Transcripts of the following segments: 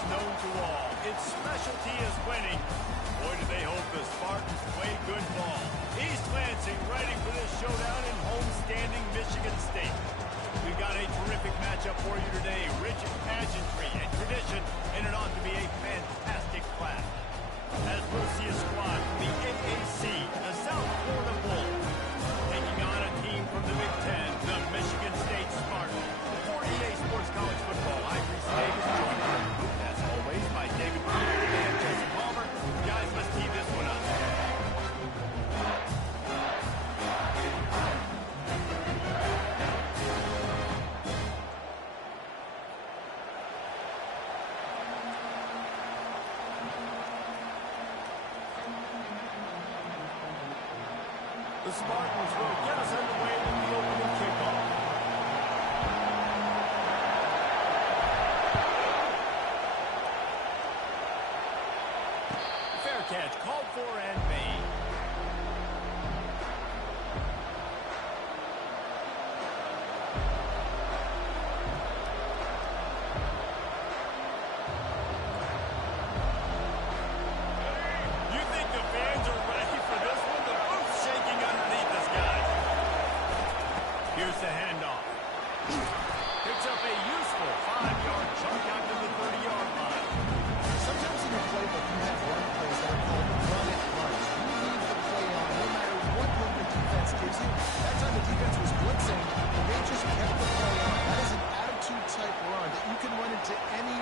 that's known to all. Its specialty is winning. Boy, do they hope the Spartans play good ball. East Lansing ready for this showdown in home-standing Michigan State. We've got a terrific matchup for you today. Rich in pageantry and tradition, and it ought to be a fantastic clash. As we'll see a squad from the AAC, the South Florida Bulls, taking on a team from the Big Ten, the Michigan State Spartans. For EA Sports College Football, I'm Reese Davis, joined as always by David and Jesse Palmer. Guys, let's tee this one up. The Spartans will get us underway with the opening kickoff. Fair catch called for and made. You think the fans are ready for this one? The boot's shaking underneath us, guys. Here's the handoff. Picks up a useful 5-yard chunk out to the 30-yard line. Sometimes in your playbook, you have run plays that are called run-it-runs. You leave the play on no matter what look the defense gives you. That time the defense was blitzing, and they just kept the play on. That is an attitude-type run that you can run into any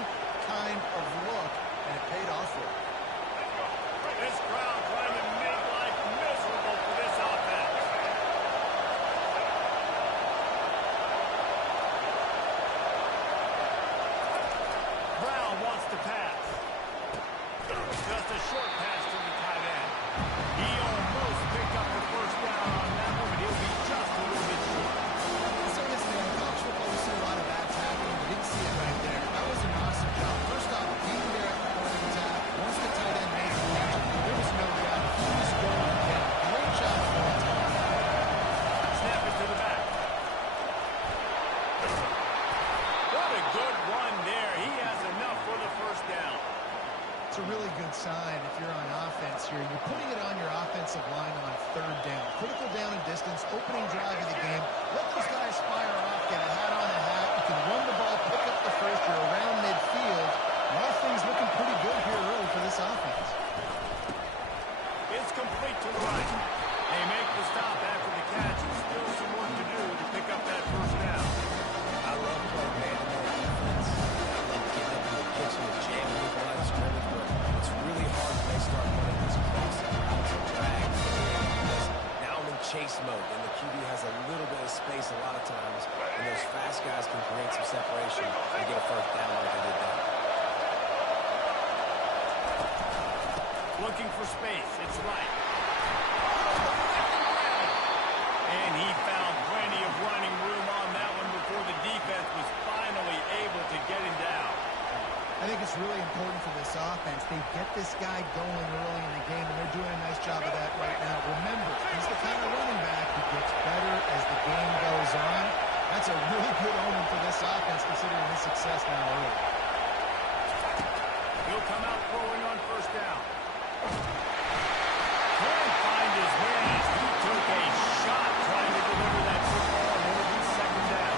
kind of look, and it paid off for you. This crowd trying to make life miserable for this offense. Brown wants to pass. Just a short pass to the tight end. He almost picked up the first down on that one, but he'll be just a little bit short. So listen, in college football, we see a lot of bad tackling. We didn't see it right there. That was an awesome job. First off, being there at the point of attack. Once the tight end made the catch, there was no doubt he was going to get it. Great job for the time. Snap it to the back. What a good run there. He has enough for the first down. It's a really good sign if you're on offense here. You're putting it on your offensive line on third down. Critical down and distance, opening drive of the game. Let those guys fire off, get a hat on a hat. You can run the ball, pick up the first. You're around midfield. All things looking pretty good here early for this offense. It's complete to the right. They make the stop after the catch, and still some work to do to pick up that first down. I love playing man-to-man defense. I love getting up in the kitchen and jamming with the line of scrimmage, but it's really hard when they start running these crossing routes and drags. Because now I'm in chase mode, and the QB has a little bit of space a lot of times, and those fast guys can create some separation and get a first down like I did there. Looking for space. It's right. And he found plenty of running room on that one before the defense was finally able to get him down. I think it's really important for this offense. They get this guy going early in the game, and they're doing a nice job of that right now. Remember, he's the kind of running back who gets better as the game goes on. That's a really good omen for this offense, considering his success now early. He'll come out throwing on first down. Can't find his man. He took a shot trying to deliver that football, and it'll be second down.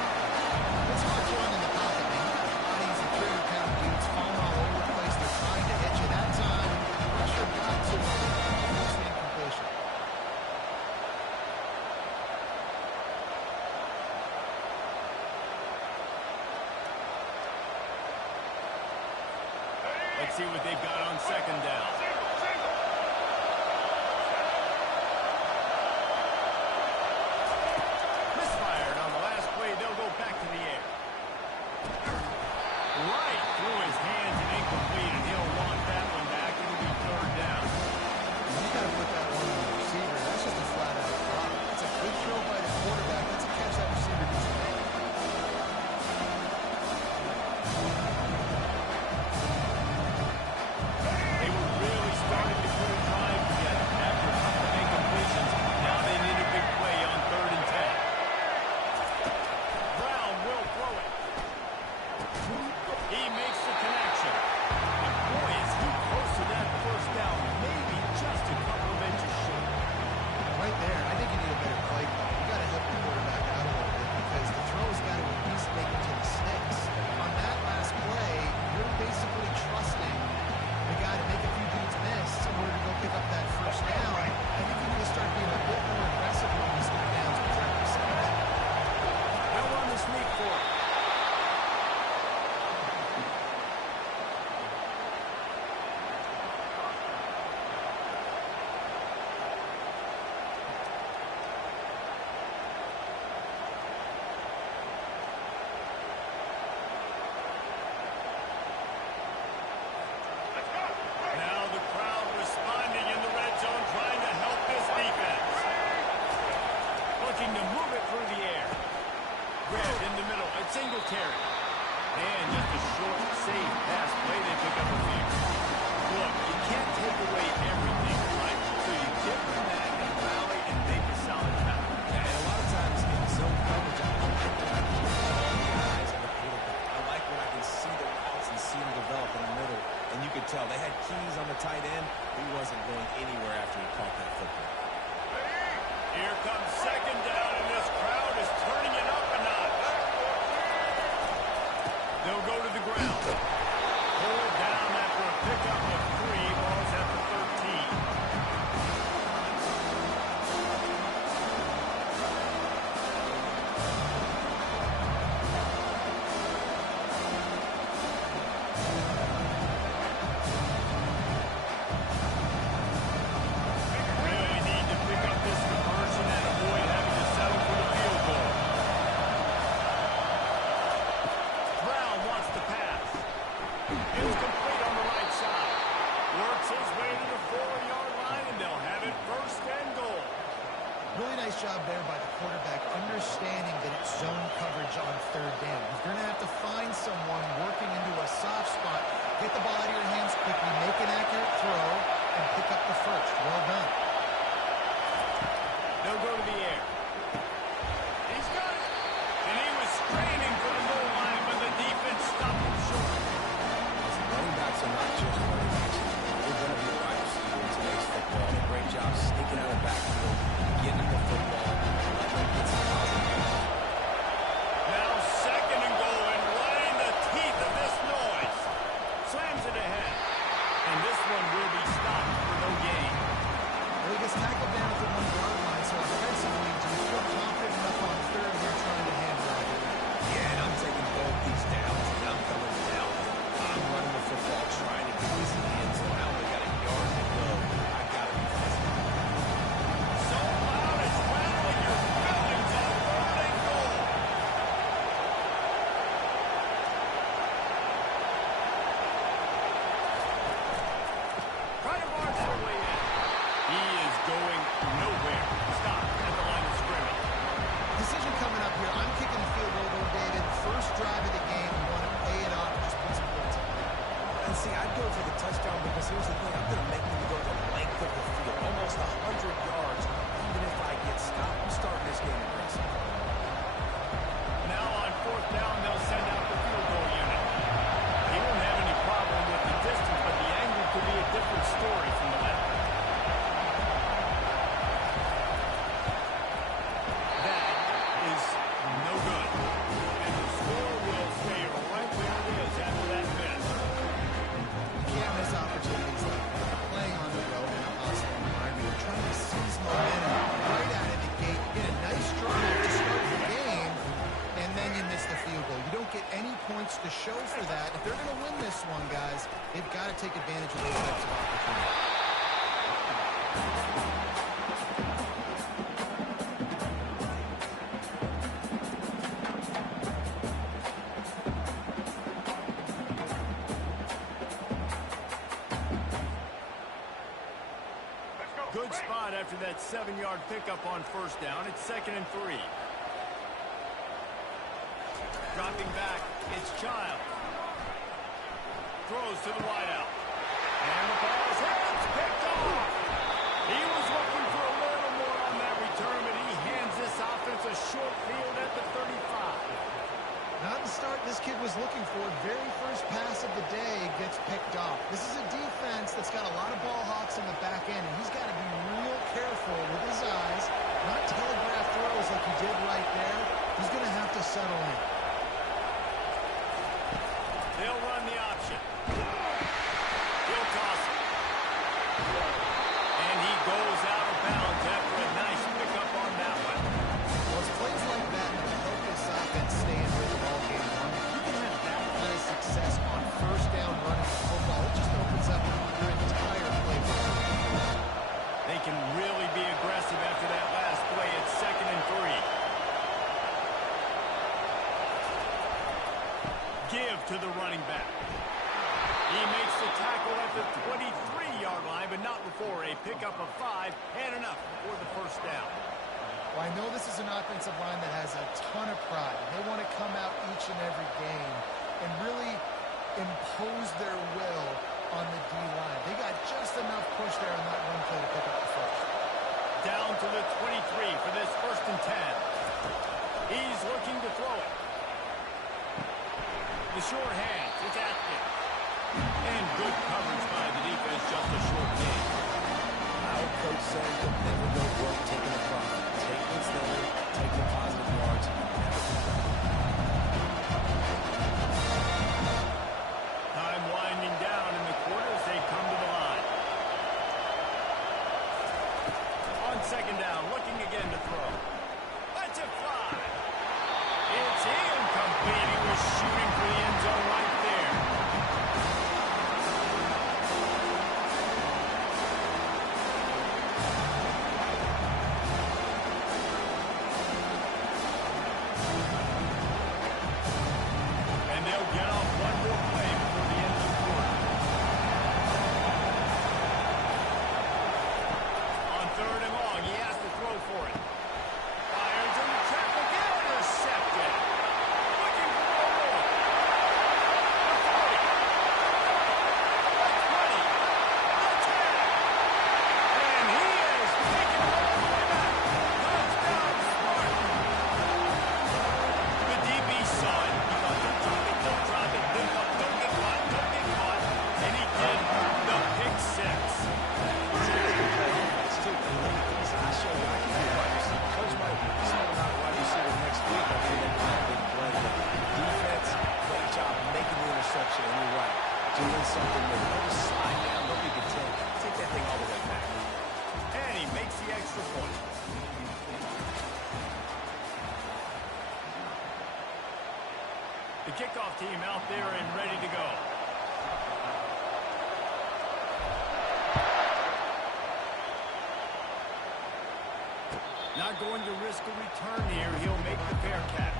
It's hard to run in the pocket, man. Bodies and trigger count dudes falling all over the place. They're trying to hit you. That time, pressure got to him. Forced the incompletion. Let's see what they've got on second down. Misfired on the last play. They'll go back to the air. Right through his hands and incomplete, and he'll want that one back. It'll be third down. You got to put that one on the receiver. That's just a flat-out drop. That's a good throw by the quarterback. That's a catch that receiver needs to make. They will Really nice job there by the quarterback, understanding that it's zone coverage on third down. You're going to have to find someone working into a soft spot, get the ball out of your hands quickly, make an accurate throw, and pick up the first. Well done. They'll go to the air. He's got it. And he was straining for the goal line, but the defense stopped him short. Listen, running backs are not just running backs. They're going to be a wide receiver in today's football. A great job sneaking out of the backfield, getting the football, letting them get some positive yards. Now second and goal, and right in the teeth of this noise. Slams it ahead. And this one will be stopped for no gain. Well, he gets tackled down at the 1-yard line, so offensively, do you feel confident enough on third here trying to handle it? Yeah, and I'm taking both these downs, and I'm coming down. I'm running the football, trying to get this in the end zone. I only got a yard to go. I got to be physical. So loud it's rattling your feelings on third and goal. Trying to march their way in. He is going nowhere. Stop at the line of scrimmage. Decision coming up here. I'm kicking the field goal, though, David. First drive of the game. You want to pay it off and just put some points on it. And see, I'd go for the touchdown because here's the thing. I'm going to make them go the length of the field, almost 100 yards, even if I get stopped. I'm starting this game aggressive. Now on fourth down, they'll send out the field goal unit. He won't have any problem with the distance, but the angle could be a different story from the left. That is no good. And the score will stay right where it is after that miss. You can't miss opportunities like that. Playing on the road in a hostile environment. You're trying to seize momentum right out of the gate. You get a nice drive to start the game, and then you miss the field goal. You don't get any points to show for that. If they're going to win this one, guys, they've got to take advantage of those types of opportunities. Good spot after that 7-yard pickup on first down. It's 2nd and 3. Dropping back, it's Child. Throws to the wideout. And the ball is hit. It's picked off. He was looking for a little more on that return, but he hands this offense a short field at the 35. Not the start this kid was looking for. Very first pass of the day gets picked off. This is a defense that's got a lot of ball hawks in the back end, and he's got to be real careful with his eyes, not telegraph throws like he did right there. He's going to have to settle in. They'll run the option. He'll toss it. And he goes out of bounds after a nice pickup on that one. Well, it's plays like that that help this offense stay in rhythm all game long. If you can have that kind of success on first down running the football, it just opens up your entire playbook. They can really be aggressive after that last play. It's 2nd and 3. Give to the running back. He makes the tackle at the 23-yard line, but not before a pickup of 5 and enough for the first down. Well, I know this is an offensive line that has a ton of pride. They want to come out each and every game and really impose their will on the D-line. They got just enough push there on that run play to pick up the first. Down to the 23 for this 1st and 10. He's looking to throw it. The short hand, it's Atkins. And good coverage by the defense, just a short gain. Our coach says you'll never go broke taking a profit. Take what's there, take the positive yards, never come back. Time winding down in the quarter as they come to the line. On 2nd down, looking again to throw. Let's it fly. It's incomplete. He was shooting for the end zone right there. And they'll get off one more play before the end of the quarter. On 3rd and long, he has to throw for it. kickoff team out there and ready to go. Not going to risk a return here. He'll make the fair catch.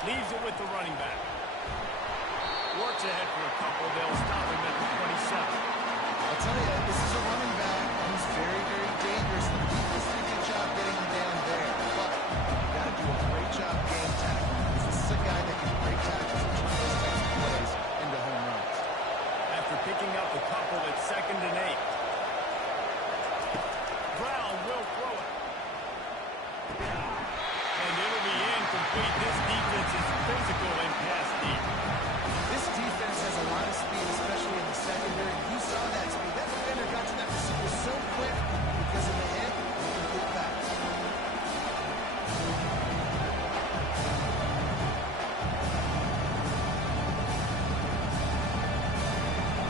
Leaves it with the running back. Works ahead for a couple. They'll stop him at the 27. I'll tell you, this is a running back who's very, very dangerous. The defense did a good job getting him down there. But you got to do a great job game tackling. This is a guy that can break tackles and turn those types of plays into home runs. After picking up a couple at 2nd and 8. Brown will throw it. And it'll be incomplete. This defense is physical and pass deep. This defense has a lot of speed, especially in the secondary. You saw that speed. That defender got to that receiver so quick because of the hit, complete pass.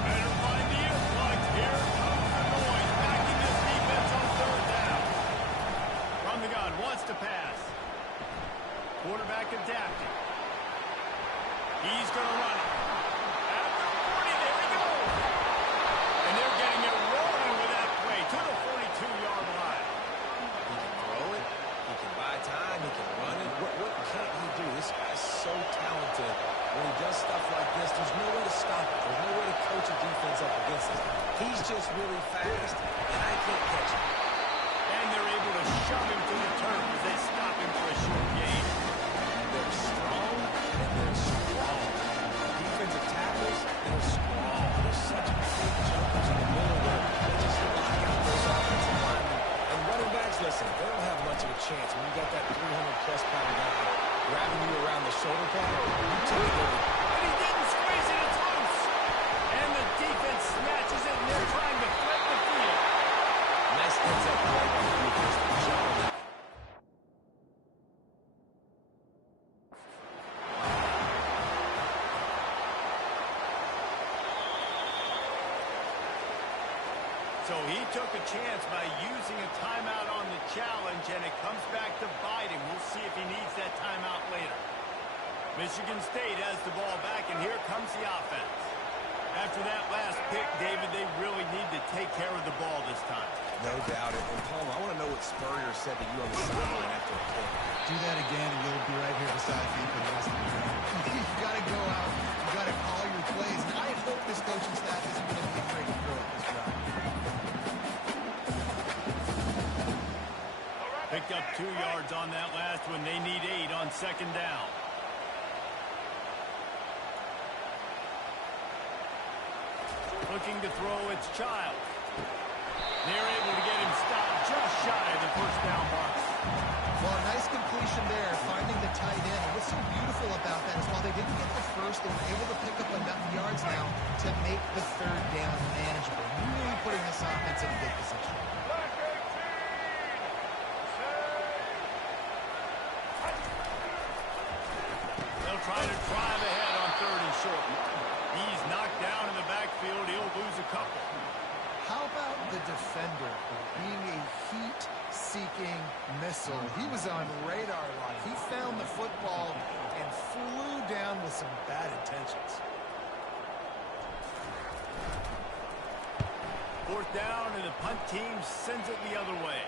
Better find the influx. Here comes the noise. Backing this defense on 3rd down. From the gun, wants to pass. Quarterback adapting. He's going to run it. At the 40, there he goes. And they're getting it rolling with that play to the 42-yard line. He can throw it. He can buy time. He can run it. What can't he do? This guy's so talented. When he does stuff like this, there's no way to stop it. There's no way to coach a defense up against it. He's just really fast, and I can't catch him. And they're able to shove him to the turf as they stop him for a short gain. They're strong, and they're strong. Defensive tackles, they're strong. They're such big jumpers in the middle where they just lock out those offensive linemen. And running backs, listen, they don't have much of a chance. When you got that 300-plus pound guy grabbing you around the shoulder pad, you take it. And he didn't squeeze it. It's loose. And the defense snatches it, and they're trying to threaten the field. Nice heads-up play by the defense to jump on that. So he took a chance by using a timeout on the challenge, and it comes back to bite him. We'll see if he needs that timeout later. Michigan State has the ball back, and here comes the offense. After that last pick, David, they really need to take care of the ball this time. No doubt. And Palmer, I want to know what Spurrier said to you on the sideline after a pick. Do that again, and you'll be right here beside me for the rest of the game. You've got to go out. You've got to call your plays. And I hope this coaching staff isn't going to be afraid to throw it this round. Picked up 2 yards on that last one. They need 8 on 2nd down. Looking to throw, it's Child. They're able to get him stopped just shy of the 1st down mark. Well, a nice completion there, finding the tight end. And what's so beautiful about that is while they didn't get the first, they were able to pick up enough yards now to make the 3rd down manageable. Really putting this offense in a good position. They'll try to drive ahead on 3rd and short. He's knocked down in the backfield. He'll lose a couple. How about the defender being a heat-seeking missile? He was on radar lock. He found the football and flew down with some bad intentions. 4th down, and the punt team sends it the other way.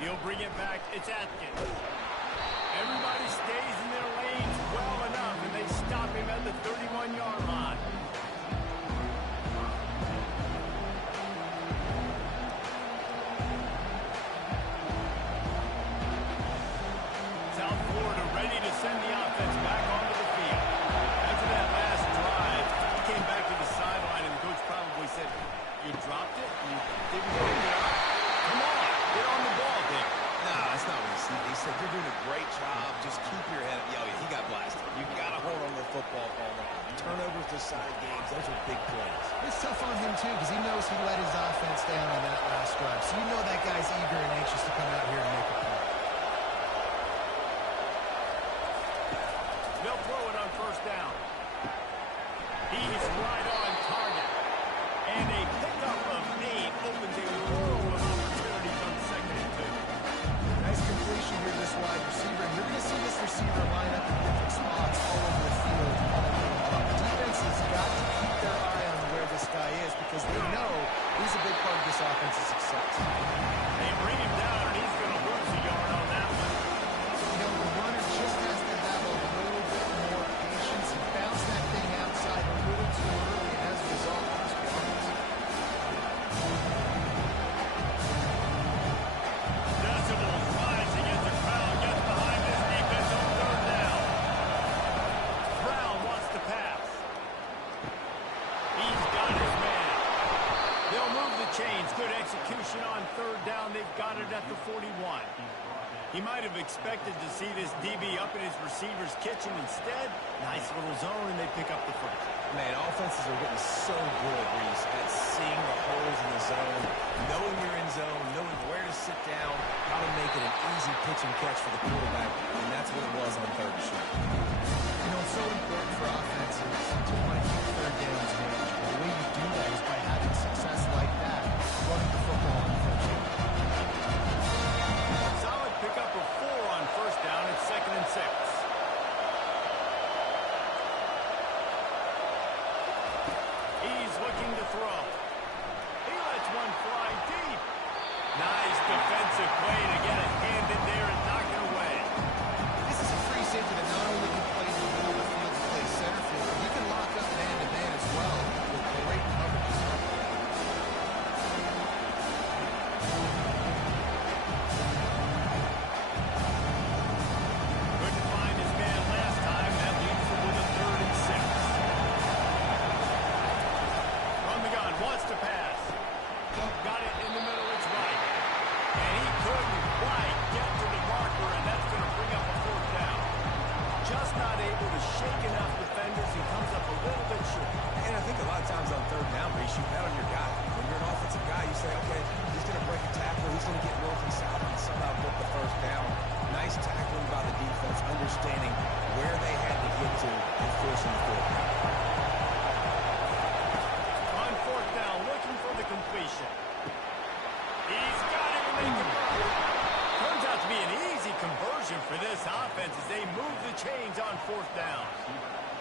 He'll bring it back. It's Atkins. Everybody stays in their lanes well enough, and they stop him at the 31-yard line. South Florida ready to send the offense back onto the field. After that last drive, he came back to the sideline, and the coach probably said, "You dropped it? You didn't pick it up?" football ball. Turnovers decide games. Those are big plays. It's tough on him, too, because he knows he let his offense down on that last drive. So you know that guy's eager and anxious to come out here and make a play. They'll throw it on first down. He's right on target. And a pickup of 8 opens a world of opportunities on 2nd and 2. Nice completion here, this wide receiver. And you're going to see this receiver line up in different spots all over the field. The defense has got to keep their eye on where this guy is because they know he's a big part of this offense's success. They bring him down, and he's going to lose a yard on that one. You know, the runner just has to have a little bit more patience and bounce that thing outside a little too early, and as a result, let's be honest. Decibels rising as the crowd gets behind this defense on 3rd down. Brown wants to pass. He's got his man. They'll move the chains. Good execution on 3rd down. They've got it at the 41. He might have expected to see this DB up in his receiver's kitchen. Instead, nice little zone, and they pick up the first. Man, offenses are getting so good, Reese, at seeing the holes in the zone, knowing you're in zone, knowing where to sit down, how to make it an easy pitch and catch for the quarterback, and that's what it was on 3rd and short. You know, it's so important for offenses to want to keep 3rd downs manageable. The way you do that is by having success like that, running the football on 1st down. Solid pickup of 4 on 1st down at 2nd and 6. He's looking to throw. He lets one fly deep. Nice defensive play to get a hand in there and knock it away. This is a free safety that not only can play in the middle of the field to play center field, but he can lock up man-to-man as well with great coverage. Couldn't find his man last time. That leaves him with a 3rd and 6. From the gun, wants to pass. Got it in the middle, it's right. And he couldn't quite get to the marker, and that's going to bring up a 4th down. Just not able to shake enough defenders. He comes up a little bit short. And I think a lot of times on 3rd down, Reese, you bet on your guy. When you're an offensive guy, you say, okay, he's going to break a tackle, he's going to get north and south and somehow get the 1st down. Nice tackling by the defense, understanding where they had to get to and forcing the 4th down. On 4th down, looking for the completion. He's got it and they convert. Turns out to be an easy conversion for this offense as they move the chains on 4th down.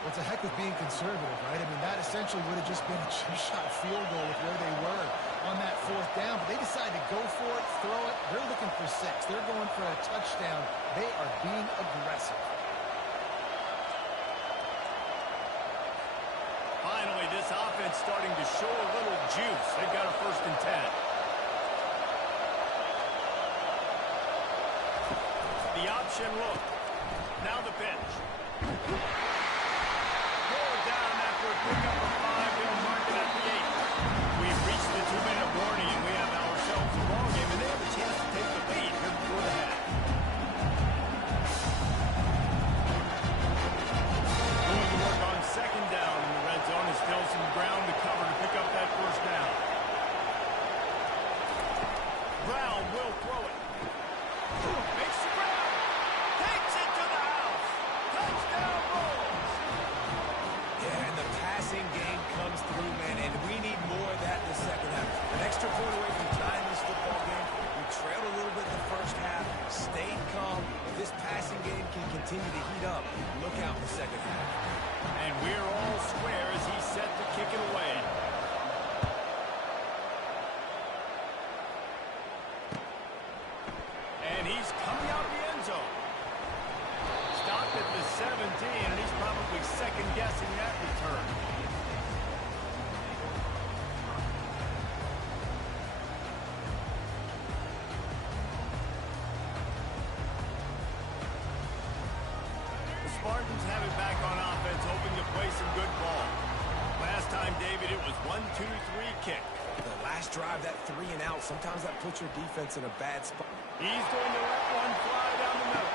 What's the heck with being conservative, right? I mean, that essentially would have just been a two-shot field goal with where they were on that 4th down. But they decided to go for it, throw it. They're looking for 6. They're going for a touchdown. They are being aggressive. Finally, this offense starting to show a little juice. They've got a 1st and 10. The option look. Now the pitch. Goal down after a pickup of 5. They'll mark it at the 8. We've reached the 2-minute warning, and we have ourselves a ball game, and they have a chance to take the lead here before the half. Doing the work on 2nd down in the red zone is still some ground to cover to pick up that 1st down. Brown will throw it. Makes the ground. Takes it to the house. Touchdown Bulls. Yeah, and the passing game comes through, man, and we need more of that in the 2nd half. An extra point away from tying this football game. We trailed a little bit in the 1st half, stayed calm. If this passing game can continue to heat up, look out in the 2nd half. And we're all square as he's set to kick it away. And he's coming out the end zone. Stopped at the 17, and he's probably second-guessing that return. The Spartans have it back on offense, hoping to play some good ball. Last time, David, it was 1-2-3 kick. The last drive, that 3 and out, sometimes that puts your defense in a bad spot. He's going to let one fly down the middle.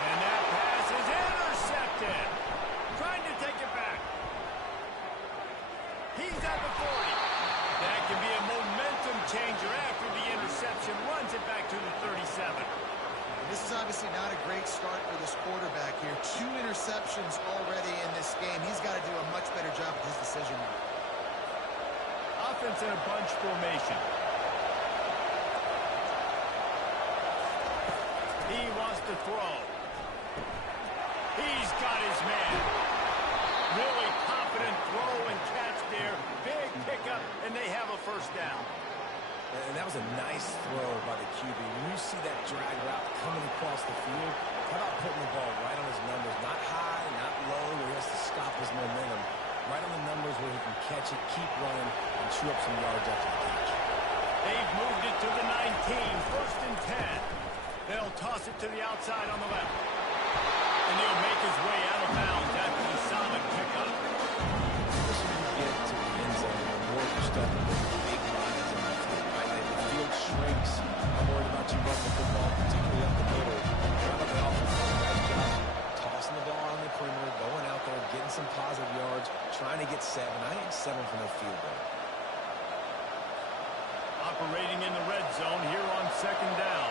And that pass is intercepted. Trying to This is obviously not a great start for this quarterback here. 2 interceptions already in this game. He's got to do a much better job with his decision-making. Offense in a bunch formation. He wants to throw. He's got his man. Really confident throw and catch there. Big pickup, and they have a first down. And that was a nice throw by the QB. When you see that drag route coming across the field, how about putting the ball right on his numbers? Not high, not low, where he has to stop his momentum. Right on the numbers where he can catch it, keep running, and chew up some yards after the catch. They've moved it to the 19, 1st and 10. They'll toss it to the outside on the left. And he'll make his way out of bounds after the solid pickup. The closer you get to the end zone, the more you're stuck with big lines in the field, right? The field shrinks. I'm worried about you running the football, particularly up the middle. How about the offense does a nice job tossing the ball on the perimeter, going out there, getting some positive yards, trying to get 7. I ain't 7 from the field goal. Operating in the red zone here on 2nd down.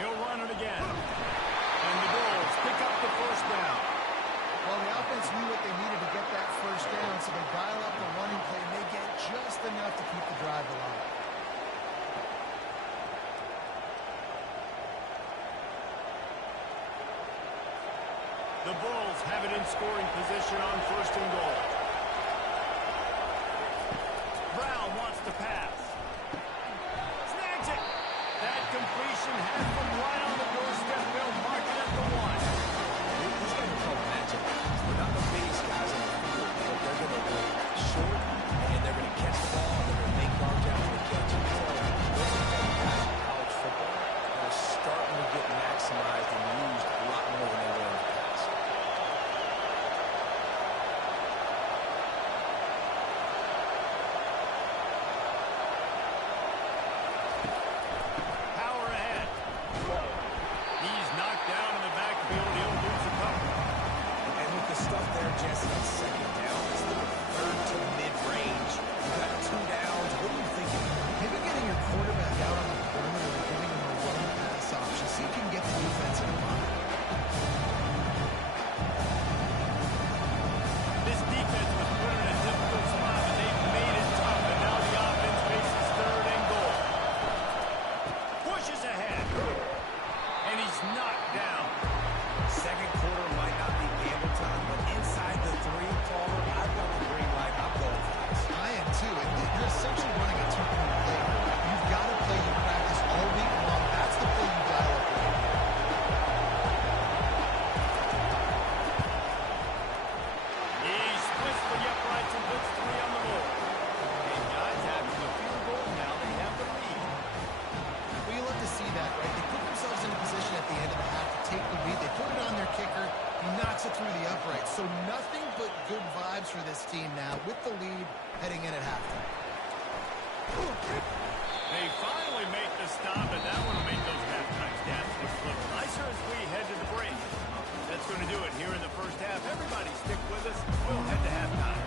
He'll run it again. And the Bulls pick up the 1st down. Well, the offense knew what they needed to get that 1st down, so they dial up the running play, and they get just enough to keep the drive alive. The Bulls have it in scoring position on 1st and goal. Brown wants to pass. Snags it. That completion has them right on the doorstep. They'll mark it at the 1. These guys are called matchup guys. They're not the biggest guys on the field, but they're going to go short, and they're going to catch the ball, and they're going to make yards after the catch. You can tell those are the guys in college football that are starting to get maximized and used a lot more than they were in the past. Power ahead. He's knocked down in the backfield. He'll lose a couple. And with the stuff there, Jesse, on 2nd down, it's the 3rd to mid-range. You've got 2 downs. What are you thinking? Maybe getting your quarterback out on the perimeter and giving him a run pass option so you can get the defense in the pocket. This defense was put in a difficult spot, and they've made it tough. And now the offense faces 3rd and goal. Pushes ahead. And he's knocked down. 2nd quarter might not be gamble time, but inside the 3, caller, I've got the green light. I'm going for this. I am too. You're essentially running a 2-point play. You've got to play you practice all week long. That's the play you dial up with. He splits for the uprights and puts 3 on the board. And guys, after the field goal, now they have the lead. Well, you love to see that, right? They put themselves in a position at the end of the half to take the lead. They put it on their kicker. He knocks it through the uprights. So nothing but good vibes for this team now with the lead heading in at halftime. They finally make the stop, and that one will make those halftime stats look a little nicer as we head to the break. That's going to do it here in the 1st half. Everybody stick with us. We'll head to halftime.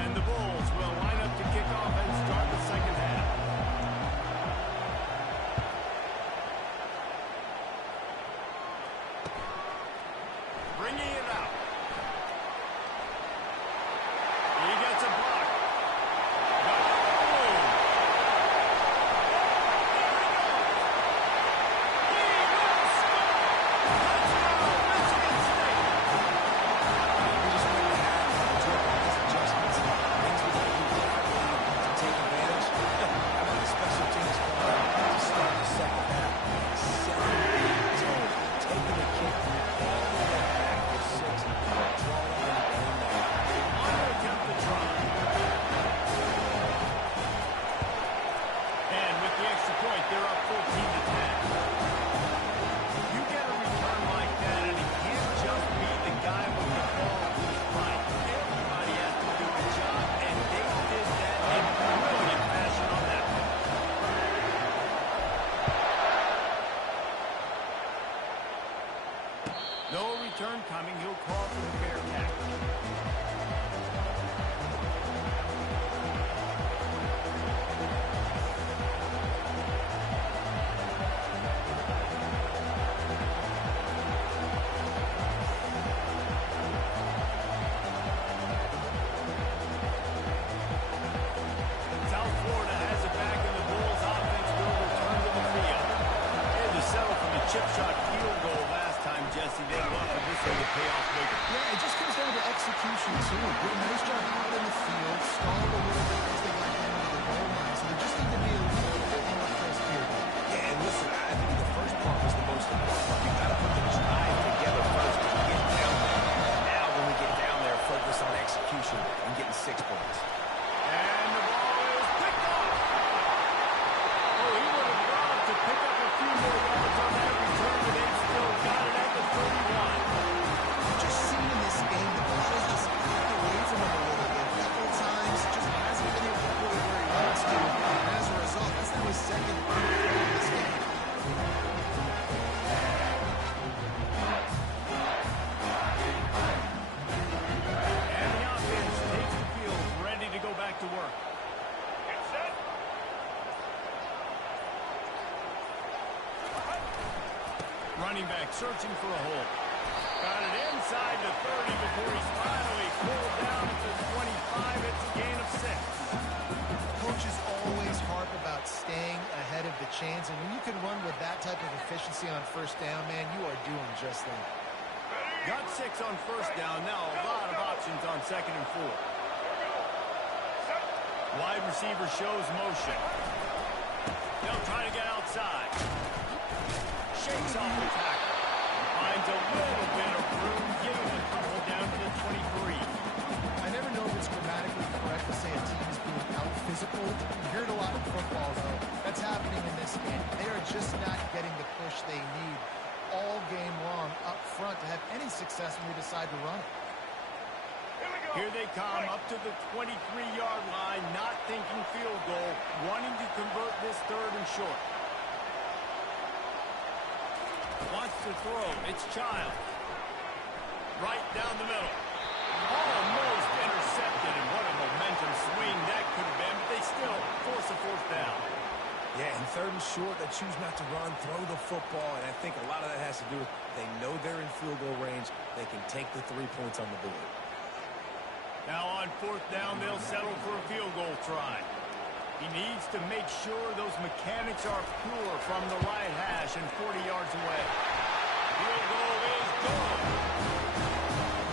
And the Bulls will line up to kick off and start the 2nd half. Bringing it out. He gets a block. Got room. He will score. Touchdown, Michigan State. We just went to half and took all these adjustments. Things we got to do differently to take advantage. How about the special teams come out to start the 2nd half? 7 tone, taking the kick all the way back to 6, drawing it in there. On to attempt the try. And with the extra point, they're up 14-10. You get a return like that, and it can't just be the guy with the ball who's right. Everybody has to do a job, and they did that in brilliant fashion on that one. No return coming. He'll call for the fair catch. Running back searching for a hole. Got it inside the 30 before he's finally pulled down at the 25. It's a gain of 6. Coaches always harp about staying ahead of the chains, and when you can run with that type of efficiency on first down, man, you are doing just that. Got 6 on first down. Now a lot of options on 2nd and 4. Wide receiver shows motion. They'll try to get outside. Shakes off the tackle. Finds a little bit of room, giving a couple down to the 23. I never know if it's grammatically correct to say a team is being out-physical. You hear it a lot in football, though. That's happening in this game. They are just not getting the push they need all game long up front to have any success when they decide to run it. Here they come up to the 23-yard line, not thinking field goal, wanting to convert this 3rd and short. Wants to throw. It's Child. Right down the middle. Almost intercepted, and what a momentum swing that could have been, but they still force a 4th down. Yeah, in 3rd and short, they choose not to run, throw the football, and I think a lot of that has to do with they know they're in field goal range. They can take the 3 points on the board. Now on 4th down, they'll settle for a field goal try. He needs to make sure those mechanics are pure from the right hash and 40 yards away. Field goal is good.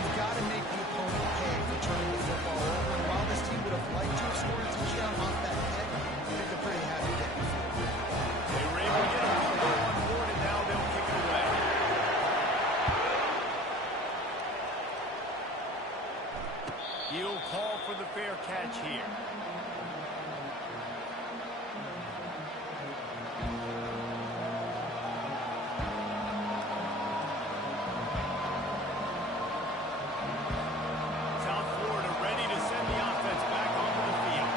You've got to make the opponent pay for turning the football over. And while this team would have liked to have scored a touchdown off that hit, I think they're pretty happy getting the field goal. They were able to get a field goal on board, and now they'll kick it away. He'll call for the fair catch here. South Florida ready to send the offense back onto the field.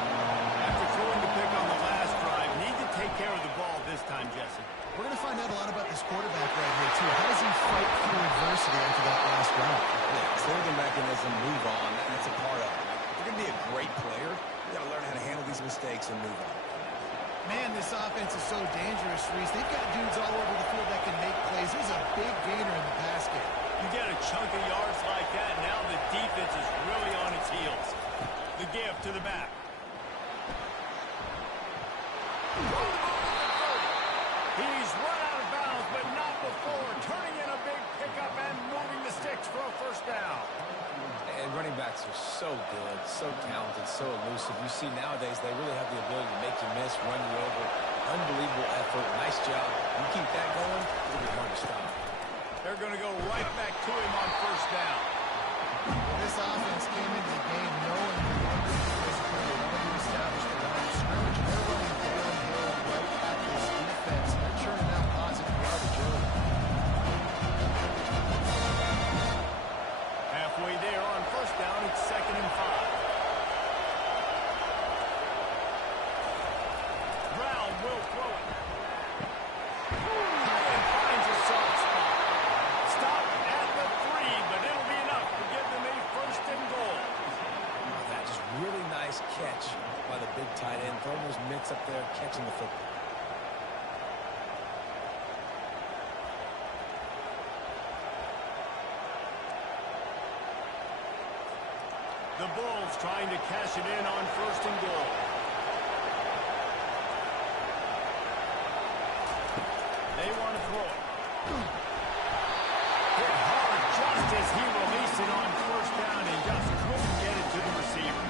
After throwing the pick on the last drive, need to take care of the ball this time, Jesse. We're going to find out a lot about this quarterback right here, too. How does he fight through adversity after that last drive? Yeah, clear the mechanism, move on. That's a part of it. You're going to be a great player. You got to learn how to handle these mistakes and move on. Man, this offense is so dangerous, Reese. They've got dudes all over the field that can make plays. He's a big gainer in the pass game. You get a chunk of yards like that, now the defense is really on its heels. The give to the back. He's run out of bounds, but not before. Turning in a big pickup and moving the sticks for a 1st down. And running backs are so good, so talented, so elusive. You see nowadays they really have the ability to make you miss, run you over. Unbelievable effort. Nice job. You keep that going, it'll be hard to stop. They're going to go right back to him on 1st down. This offense came into the game knowing that they wanted to establish the line of scrimmage. They're running downhill right at this defense. They're churning out positive yardage early. Halfway there on 1st down, it's 2nd and 5. Brown will throw it. And finds a soft spot. Stop at the 3, but it'll be enough to give them a 1st and goal. That just really nice catch by the big tight end. Throwing those mitts up there, catching the football. The Bulls trying to cash it in on 1st and goal. They want to throw it. Hit hard just as he released it on 1st down and just couldn't get it to the receiver.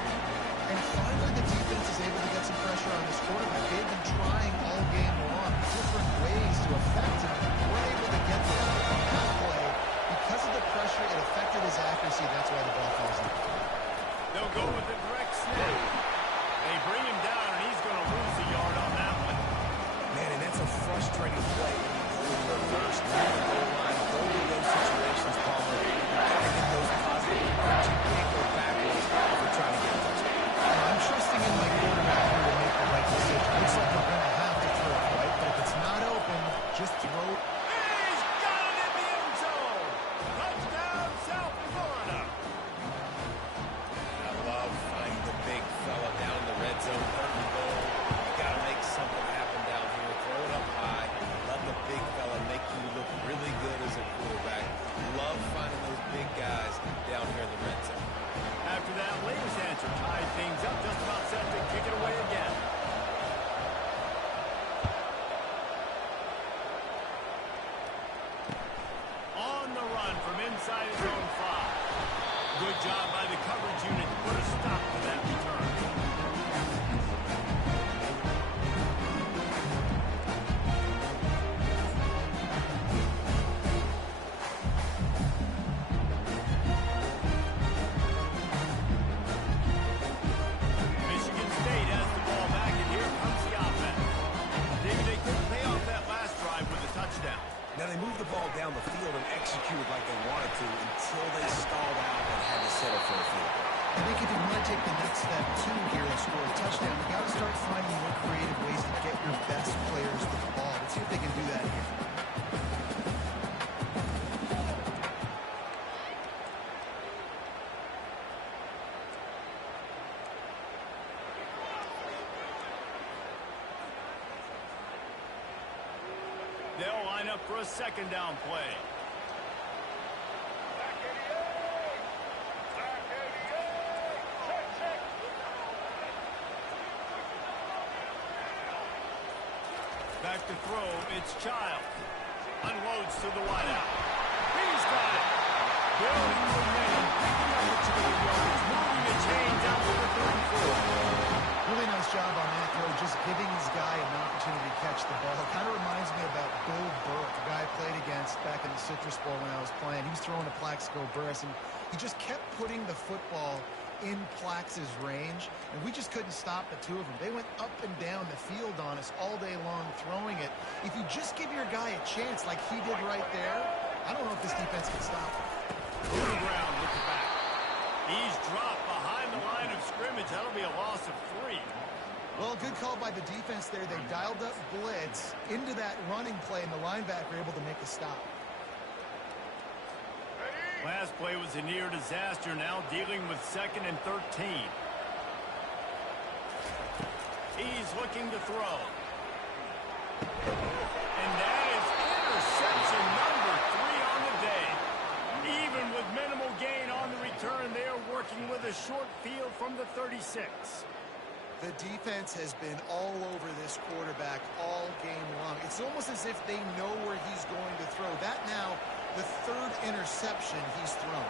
And finally the defense is able to get some pressure on this quarterback. They've been trying all game long different ways to affect him. We're able to get there on that play. Because of the pressure, it affected his accuracy. That's why the ball falls in. They'll go with the direct snap. They bring him down, and he's going to lose a yard on that one. Man, and that's a frustrating play. Reverse down the goal line, go to those situations, Palmer. You got to get those positive yards. You can't go backwards if you're trying to get a touchdown. I'm trusting in my quarterback here to make the right decision. Looks like we're going to have to throw it, right? But if it's not open, inside his own 5. Good job by the coverage unit to put a stop to that return. Michigan State has the ball back, and here comes the offense. Maybe they couldn't pay off that last drive with a touchdown. Now they moved the ball down the field and executed like they wanted to until they stalled out and had to settle for a field goal. I think if you want to take the next step too here and score a touchdown, you got to start finding more creative ways to get your best players with the ball. Let's see if they can do that here. They'll line up for a second down play. Back to throw, it's Child. Unloads to the wideout. He's got it. Building momentum, picking up the 20 yards, moving the chain down to the 34. Really nice job on that throw, just giving his guy an opportunity to catch the ball. It kind of reminds me about Bill Burke, a guy I played against back in the Citrus Bowl when I was playing. He was throwing to Plaxico Burress, and he just kept putting the football in Plax's range, and we just couldn't stop the two of them. They went up and down the field on us all day long throwing it. If you just give your guy a chance like he did right there, I don't know if this defense can stop him. To the ground with the back. He's dropped behind the line of scrimmage. That'll be a loss of 3. Well, good call by the defense there. They dialed up blitz into that running play, and the linebacker able to make the stop. Last play was a near disaster, now dealing with 2nd and 13. He's looking to throw. And that is interception number 3 on the day. Even with minimal gain on the return, they are working with a short field from the 36. The defense has been all over this quarterback all game long. It's almost as if they know where he's going to throw. That now, the 3rd interception he's thrown.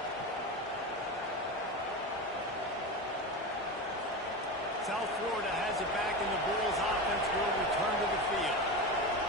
South Florida has it back, and the Bulls offense will return to the field.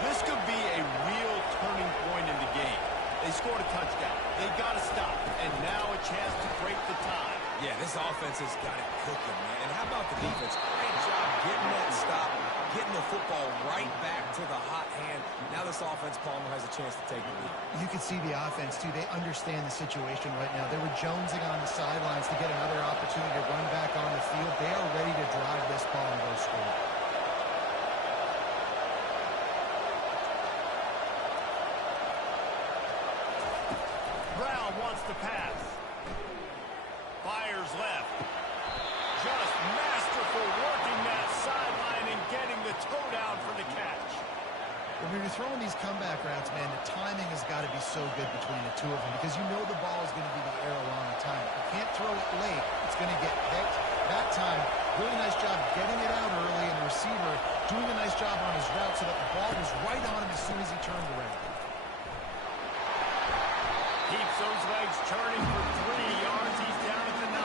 This could be a real turning point in the game. They scored a touchdown. They got to stop, and now a chance to break the tie. Yeah, this offense has got it cooking, man. And how about the defense? Great job getting that stop, getting the football right back to the hot hand. Now this offense, Palmer, has a chance to take the lead. You can see the offense, too. They understand the situation right now. They were jonesing on the sidelines to get another opportunity to run back on the field. They are ready to drive this ball and go score. Brown wants to pass. Fires left. Just masterful working that sideline and getting the toe down for the catch. When you're throwing these comeback routes, man, the timing has got to be so good between the two of them because you know the ball is going to be the air a long time. If you can't throw it late, it's going to get hit. That time, really nice job getting it out early, and the receiver doing a nice job on his route so that the ball was right on him as soon as he turned around. Keeps those legs churning for 3 yards. He's down at the 9.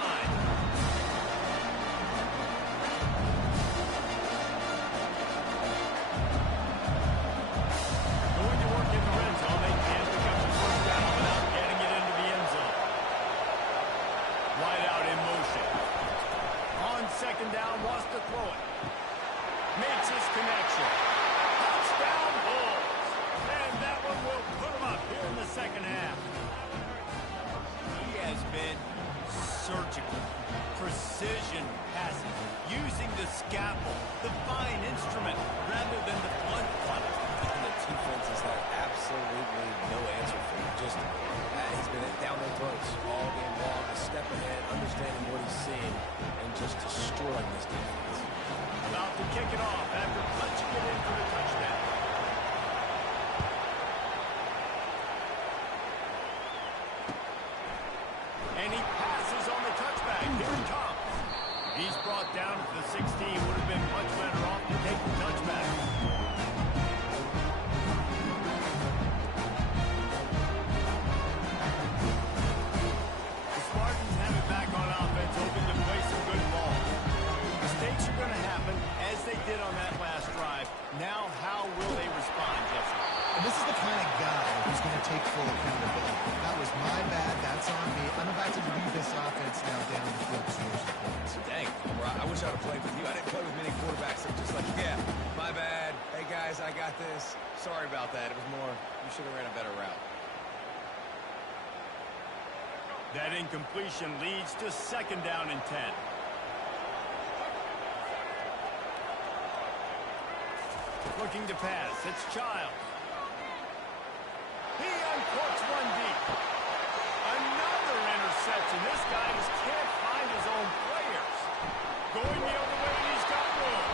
Going to work in the red zone. They can't pick up the 1st down without getting it into the end zone. Wide out in motion. On 2nd down, wants to throw it. Makes his connection. Touchdown Bulls. And that one will put him up here in the 2nd half. He has been surgical, precision passing, using the scalpel, the fine instrument, rather than the blunt punch. And the defense has had absolutely no answer for him. Just, he's been down their throats all game long, a step ahead, understanding what he's seeing, and just destroying this defense. About to kick it off after punching it in for the touchdown. And he passes on the touchback. Here he comes. He's brought down to the 16. Would have been much better off to take the touchback. kind of guy who's going to take full accountability. That was my bad. That's on me. I'm about to lead this offense now down the field to score some points. Dang, I wish I would have played with you. I didn't play with many quarterbacks that were just like, yeah, my bad. Hey, guys, I got this. Sorry about that. It was more, you should have ran a better route. That incompletion leads to 2nd down and 10. Looking to pass. It's Childs. He uncorks one deep. Another interception. This guy just can't find his own players. Going the other way, and he's got room.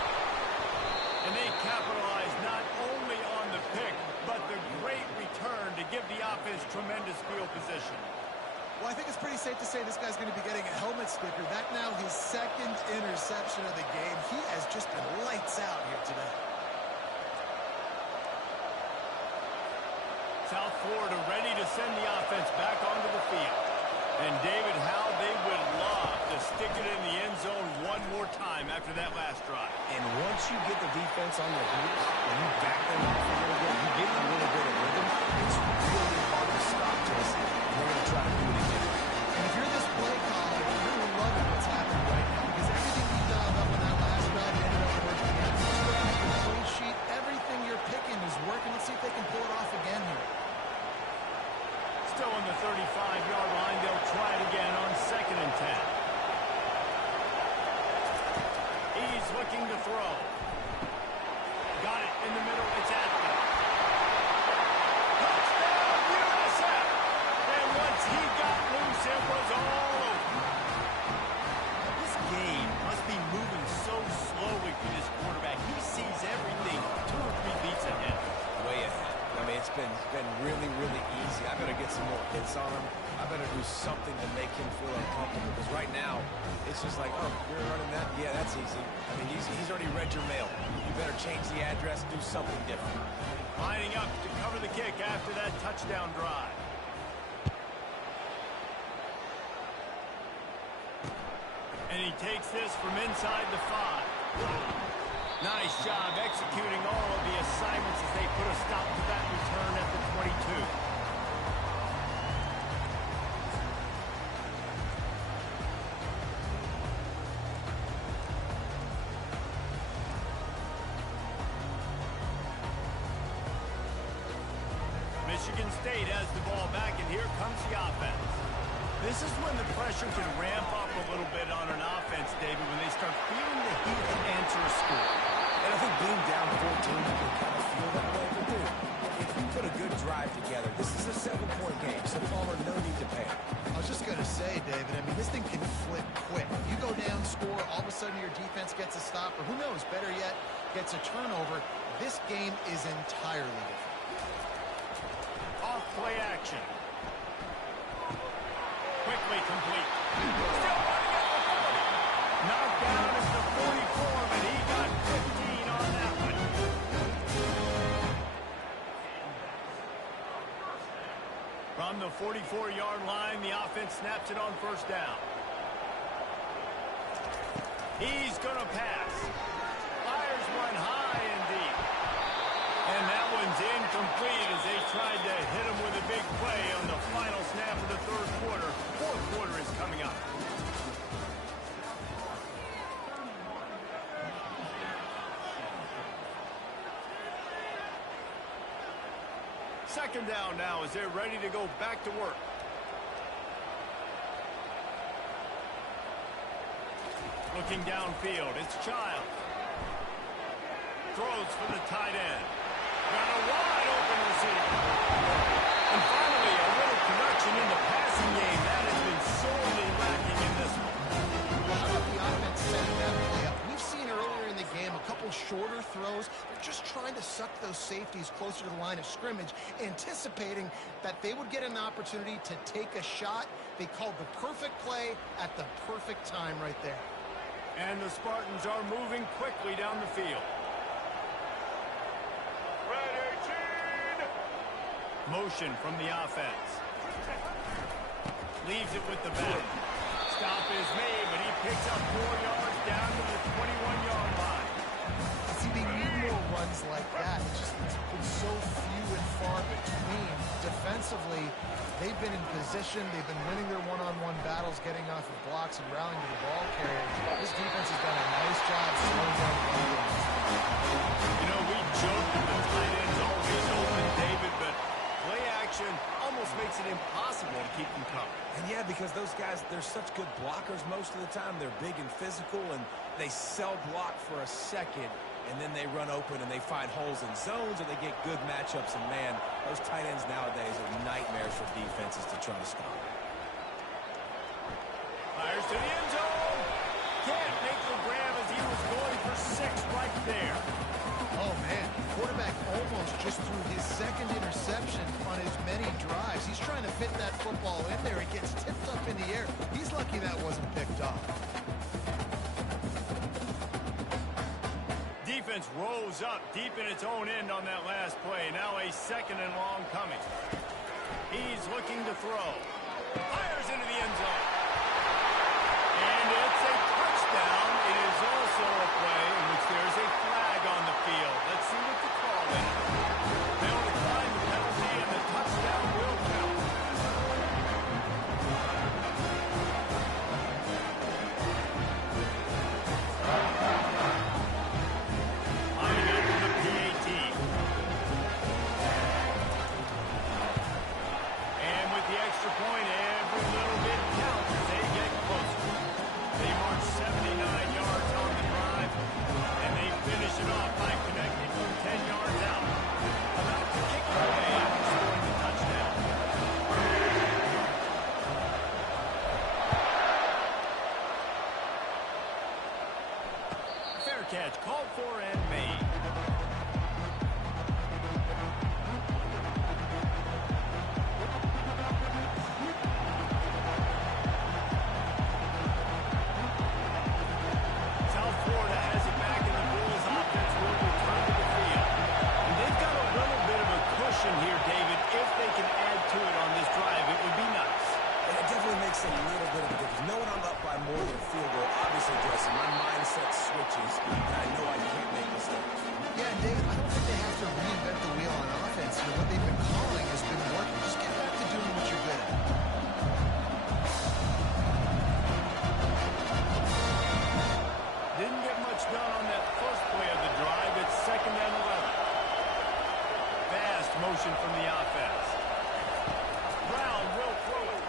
And they capitalize not only on the pick, but the great return to give the offense tremendous field position. Well, I think it's pretty safe to say this guy's going to be getting a helmet sticker. That now his 2nd interception of the game. He has just been lights out here today. South Florida ready to send the offense back onto the field. And David, how they would love to stick it in the end zone one more time after that last drive. And once you get the defense on their heels, when you back them off a little bit, you get a little bit of rhythm, it's really hard to stop this. And they're going to try to do it again. And if you're this play caller, you're loving what's happening right now because everything you dialed up on that last drive ended up working out. Just looking at your play sheet, everything you're picking is working. Let's see if they can pull it off again here. Still on the 35-yard line. They'll try it again on 2nd and 10. He's looking to throw. Got it in the middle. It's Atkins. Touchdown, USF! And once he got loose, it was all over. This game must be moving so slowly for this quarterback. He sees everything 2 or 3 beats ahead. Way ahead. I mean, it's been really, really easy. I better get some more hits on him. I better do something to make him feel uncomfortable. Because right now, it's just like, oh, you're running that? Yeah, that's easy. I mean, he's already read your mail. You better change the address, do something different. Lining up to cover the kick after that touchdown drive. And he takes this from inside the 5. Nice job executing all of the assignments as they put a stop to that return at the 22. Michigan State has the ball back, and here comes the offense. This is when the pressure can ramp up a little bit on an offense, David, when they start feeling the heat to answer a score. And I think being down 14, you can kind of feel that way. But dude, if you put a good drive together, this is a 7-point game, so Palmer, no need to panic. I was just going to say, David, I mean, this thing can flip quick. You go down, score, all of a sudden your defense gets a stop, or who knows, better yet, gets a turnover. This game is entirely different. Off play action. Quickly complete. Still running at the 40. Knocked down at the 44, but he got 15 on that one. From the 44-yard line, the offense snaps it on 1st down. He's going to pass. Fires one high and deep. And that one's incomplete as they tried to hit him with a big play on the final snap of the 3rd quarter. 4th quarter is coming up. Second down now as they're ready to go back to work. Looking downfield, it's Childs. Throws for the tight end. Got a wide open receiver. And finally, a little production in the passing game. That has been sorely lacking in this one. How about the offense setting that play up? We've seen earlier in the game a couple shorter throws. They're just trying to suck those safeties closer to the line of scrimmage, anticipating that they would get an opportunity to take a shot. They called the perfect play at the perfect time right there. And the Spartans are moving quickly down the field. Motion from the offense. Leaves it with the back. Stop is made, but he picks up 4 yards down to the 21-yard line. See, they need more runs like that. It's been so few and far between. Defensively, they've been in position. They've been winning their one-on-one battles, getting off of blocks and rallying to the ball carrier. This defense has done a nice job slowing down the run game. You know, we joke that the tight end's always open, David, but play action almost makes it impossible to keep them covered. And yeah, because those guys, they're such good blockers most of the time. They're big and physical, and they sell block for a second, and then they run open and they find holes in zones, or they get good matchups. And man, those tight ends nowadays are nightmares for defenses to try to stop. Fires to the end zone. Can't make the grab as he was going for 6 right there. Oh, man. Quarterback almost just threw his second interception on as many drives. He's trying to fit that football in there. It gets tipped up in the air. He's lucky that wasn't picked off. Defense rose up deep in its own end on that last play. Now a 2nd and long coming. He's looking to throw. Fires into the end zone. And it's a touchdown. It is also a play in which there's a flag on the field. Let's see what the call is. They'll decline the penalty, and the touchdown will count. Lining up for the PAT. And with the extra point, every little bit counts as they get closer. They march 79 yards on the drive, and they finish it off by connecting from 10 yards out. About to kick it away after scoring the touchdown. Fair catch called for and made. South Florida has it back, and the Bulls offense will return to the field. And they've got a little bit of a cushion here, David. If they can add to it on this drive, it would be nice. And it definitely makes a little bit of a difference. Knowing I'm up by more than a field goal, obviously, Jesse, my mindset switches, and I know I can't make mistakes. Yeah, David, I don't think they have to reinvent the wheel on offense. You know, what they've been calling has been working. Just get back to doing what you're good at. Didn't get much done on that first play of the drive. It's 2nd and 11. Fast motion from the offense. Brown will throw it.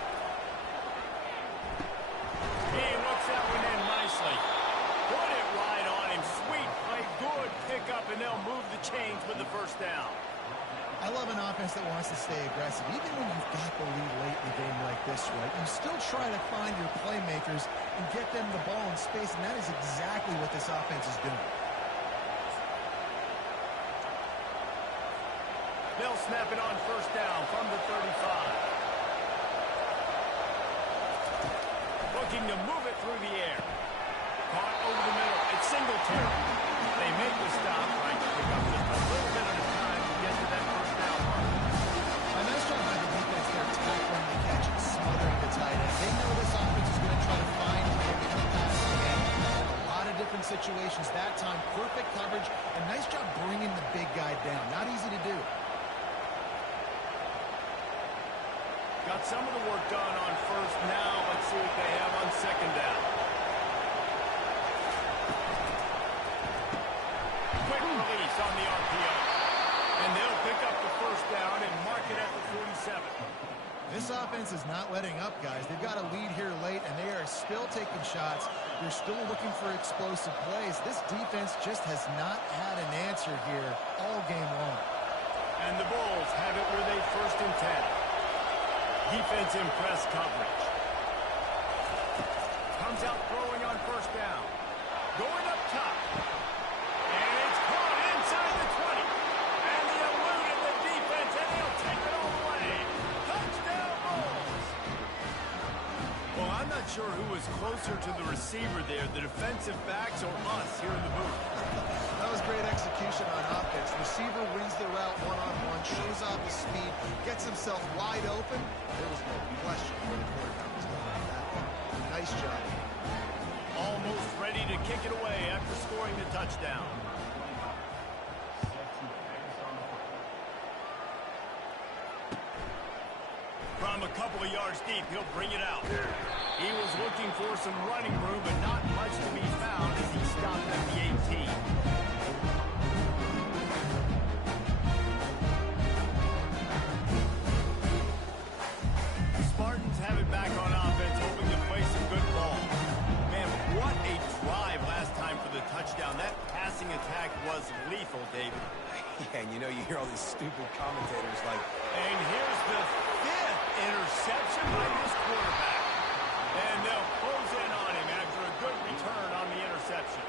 He looks that one in nicely. Put it right on him. Sweet play. Good pickup, and they'll move the chains with the first down. I love an offense that wants to stay aggressive. Even when you've got the lead late in a game like this, right, you still try to find your playmakers and get them the ball in space, and that is exactly what this offense is doing. They'll snap it on first down from the 35. Looking to move it through the air. Caught over the middle. It's Singletary. They make the stop, trying to pick up just a little bit at a time to get to that first down mark. A nice job by the defense there, tackling the catch and smothering the tight end. They know this offense is going to try to find him in the passing game. A lot of different situations that time. Perfect coverage. A nice job bringing the big guy down. Not easy to do. Got some of the work done on first. Now let's see what they have on 2nd down. Quick release on the RPO. And they'll pick up the first down and mark it at the 47. This offense is not letting up, guys. They've got a lead here late, and they are still taking shots. They're still looking for explosive plays. This defense just has not had an answer here all game long. And the Bulls have it where they first and 10. Defense in press coverage. Comes out throwing on first down. Going up top. And it's caught inside the 20. And they eluded the defense, and they'll take it all the way. Touchdown, Bulls! Well, I'm not sure who was closer to the receiver there, the defensive backs or us here in the booth. That was great execution on offense. Receiver wins the route one-on-one, shows off his speed, gets himself wide open. There was no question where the quarterback was going on that one. Nice job. Almost ready to kick it away after scoring the touchdown. From a couple of yards deep, he'll bring it out. He was looking for some running room, but not much to be found as he stopped at the 18. The Spartans have it back on offense, hoping to play some good ball. Man, what a drive last time for the touchdown. That passing attack was lethal, David. Yeah, and you know, you hear all these stupid commentators like, and here's the 5th interception by this quarterback. And they'll close in on him after a good return on the interception.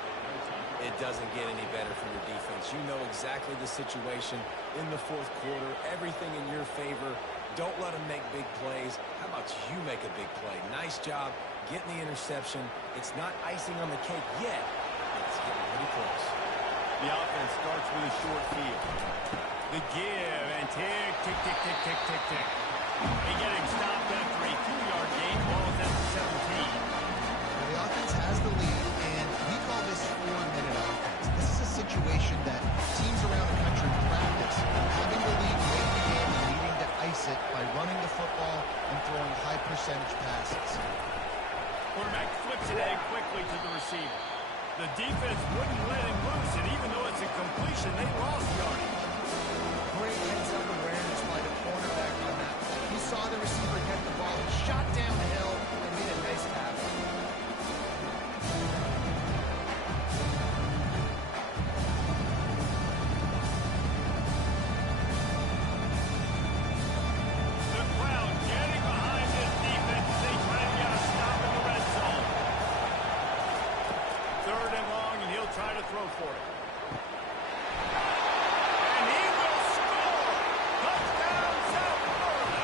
it doesn't get any better for your defense. You know exactly the situation in the fourth quarter, everything in your favor. Don't let them make big plays. How about you make a big play? Nice job getting the interception. It's not icing on the cake yet, but it's getting pretty close. The offense starts with a short field. The give, and tick, tick, tick, tick, tick, tick, tick. They get him stopped after a 2-yard gain. Ball's at the 17. Well, the offense has the lead, and we call this 4-minute offense. This is a situation that teams around the country practice, having the lead late in the game and needing to ice it by running the football and throwing high-percentage passes. Quarterback flips it in quickly to the receiver. The defense wouldn't let him loose, and even though it's a completion, they lost yardage. Great heads-up awareness by the cornerback on that play. He saw the receiver get the ball, shot downhill, and made a nice tackle. The crowd getting behind this defense as they try to get a stop in the red zone. 3rd and long, and he'll try to throw for it. And he will score! Touchdown, South Florida!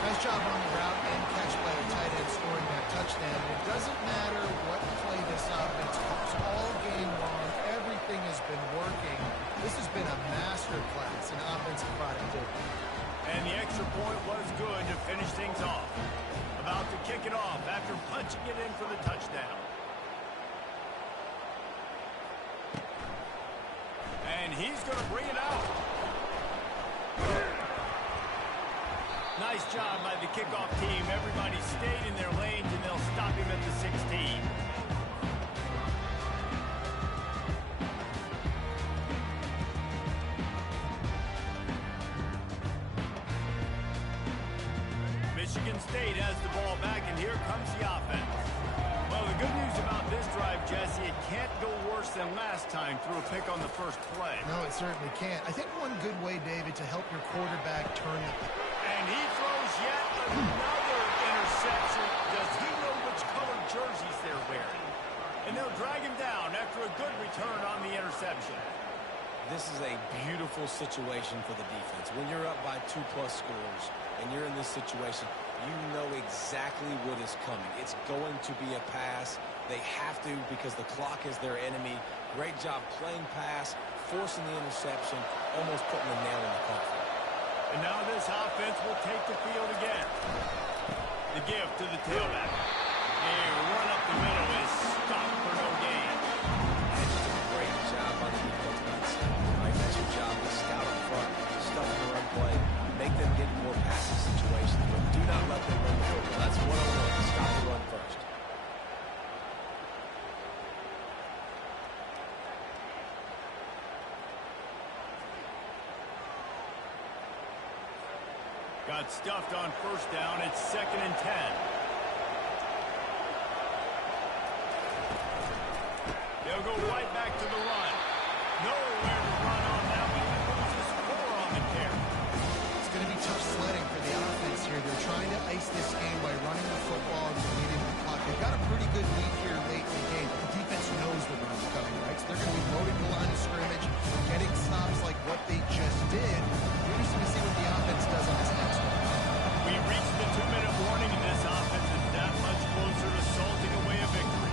Nice job on the route and catch by the tight end scoring that touchdown. It doesn't matter what play this offense calls. All game long, everything has been working. This has been a masterclass in offensive productivity. And the extra point was good to finish things off. About to kick it off after punching it in for the touchdown. And he's going to bring it out. Nice job by the kickoff team. Everybody stayed in their lanes, and they'll stop him at the 16. Michigan State has the ball back, and here comes the offense. Well, the good news about this drive, Jesse, it can't go worse than last time through a pick on the first play. No, it certainly can't. I think one good way, David, to help your quarterback turn it. And he throws yet another interception. Does he know which colored jerseys they're wearing? And they'll drag him down after a good return on the interception. This is a beautiful situation for the defense. When you're up by 2+ scores and you're in this situation, you know exactly what is coming. It's going to be a pass. They have to because the clock is their enemy. Great job playing pass, forcing the interception, almost putting the nail in the coffin. And now this offense will take the field again. The give to the tailback. A run up the middle is stopped for no gain. That's just a great job on the defense side. Right? That's your job to scout up front, stuff in the run play, make them get in more passing situations, but do not let them run the football. That's 101. Stop the run first. Got stuffed on first down. It's 2nd and 10. They'll go right back to the run. Nowhere to run on that one. He loses 4 on the carry. It's going to be tough sledding for the offense here. They're trying to ice this game by running the football and leading the clock. They've got a pretty good lead here late in the game. The defense knows the run's coming, right? So they're going to be loading the line of scrimmage, getting stops like what they just did. We're just going to see what the offense does on this next one. We reached the 2-minute warning, and this offense is that much closer to salting away a victory.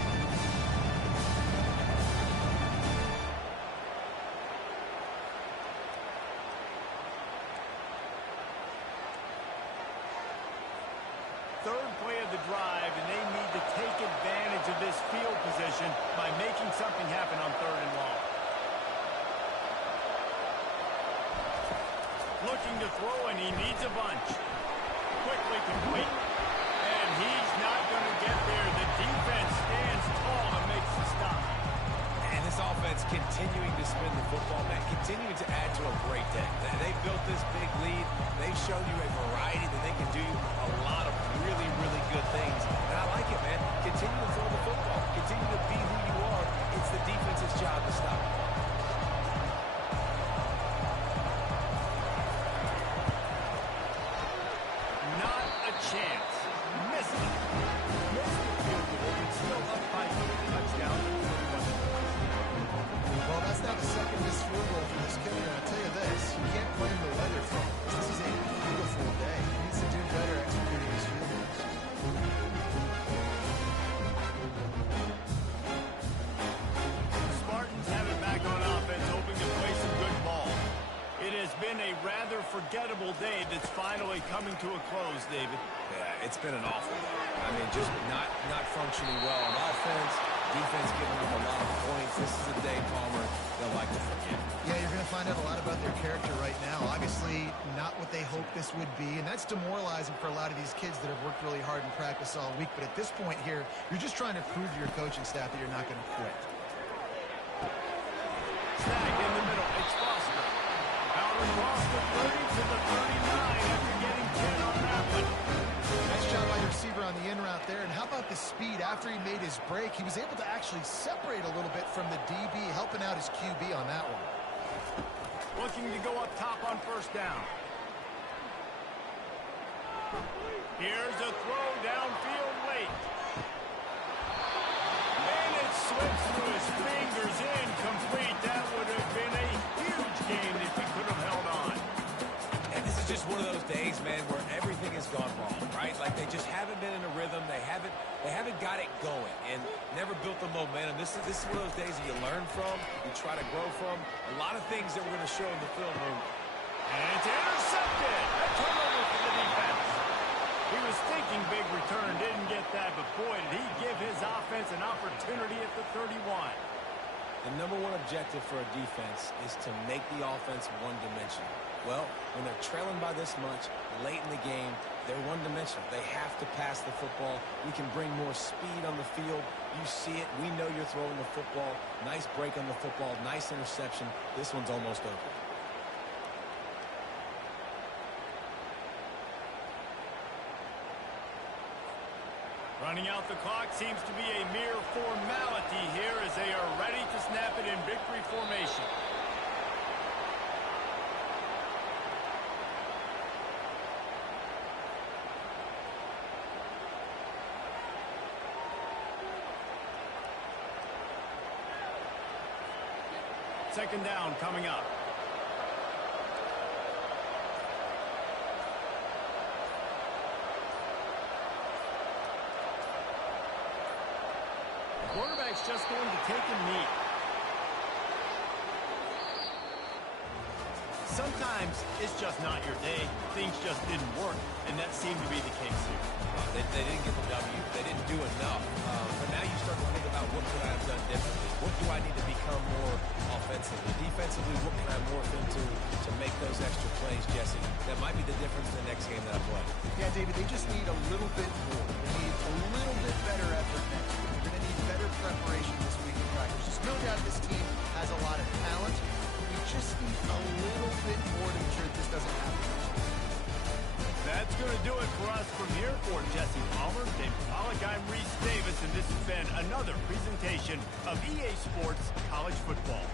Third play of the drive, and they need to take advantage of this field position by making something happen on 3rd and long. Looking to throw, and he needs a bunch. quickly complete. And he's not going to get there. The defense stands tall and makes the stop. And this offense continuing to spin the football, man, continuing to add to a great day. They've built this big lead. They've shown you a variety that they can do a lot of really, really good things. And I like it, man. Continue to throw the football. Continue to be who you are. It's the defense's job to stop. Not a chance. Missed it. Missed the field goal, but still up by 2 touchdown. Well, that's now the second missed field goal for this kicker. And I'll tell you this, you can't blame the weather for it. This is a beautiful day. He needs to do better executing his field goals. Spartans have it back on offense, hoping to play some good ball. It has been a rather forgettable day that's finally coming to a close, David. Yeah, it's been an awful day. I mean, just not functioning well on offense. Defense giving them a lot of points. This is a day, Palmer, they'll like to forget. Yeah, you're going to find out a lot about their character right now. Obviously, not what they hoped this would be, and that's demoralizing for a lot of these kids that have worked really hard in practice all week. But at this point here, you're just trying to prove to your coaching staff that you're not going to quit. Snag in the middle. It's Foster. Out across the 30 to the 39 after getting 10 on that one. Nice job by the receiver on the in route there. And how about the speed after he made his break? He was able to actually separate a little bit from the DB, helping out his QB on that one. Looking to go up top on first down. Here's a throw downfield late. And it slips through his fingers, incomplete. That would have been a huge gain if he could have held on. And this is just one of those days, man, where everything has gone wrong, right? Like they just haven't been in a rhythm. They haven't got it going and never built the momentum. This is one of those days that you learn from, you try to grow from. A lot of things that we're going to show in the film room. And it's intercepted. A turnover for the defense. He was thinking big return, didn't get that, but boy, did he give his offense an opportunity at the 31. The number one objective for a defense is to make the offense one-dimensional. Well, when they're trailing by this much, late in the game, they're one-dimensional. They have to pass the football. We can bring more speed on the field. You see it. We know you're throwing the football. Nice break on the football. Nice interception. This one's almost over. Running out the clock seems to be a mere formality here as they are ready to snap it in victory formation. Second down coming up. The quarterback's just going to take a knee. Sometimes it's just not your day. Things just didn't work, and that seemed to be the case here. They didn't get the W. They didn't do enough. But now you start to think about what could I have done differently? What do I need to become more offensively? Defensively, what can I morph into to make those extra plays, Jesse? That might be the difference in the next game that I play. Yeah, David, they just need a little bit more. They need a little bit better effort next week. They're going to need better preparation this week in practice. There's no doubt this team has a lot of talent. We just need a little bit more to ensure this doesn't happen. That's going to do it for us from here. For Jesse Palmer, David Pollack, I'm Reese Davis, and this has been another presentation of EA Sports College Football.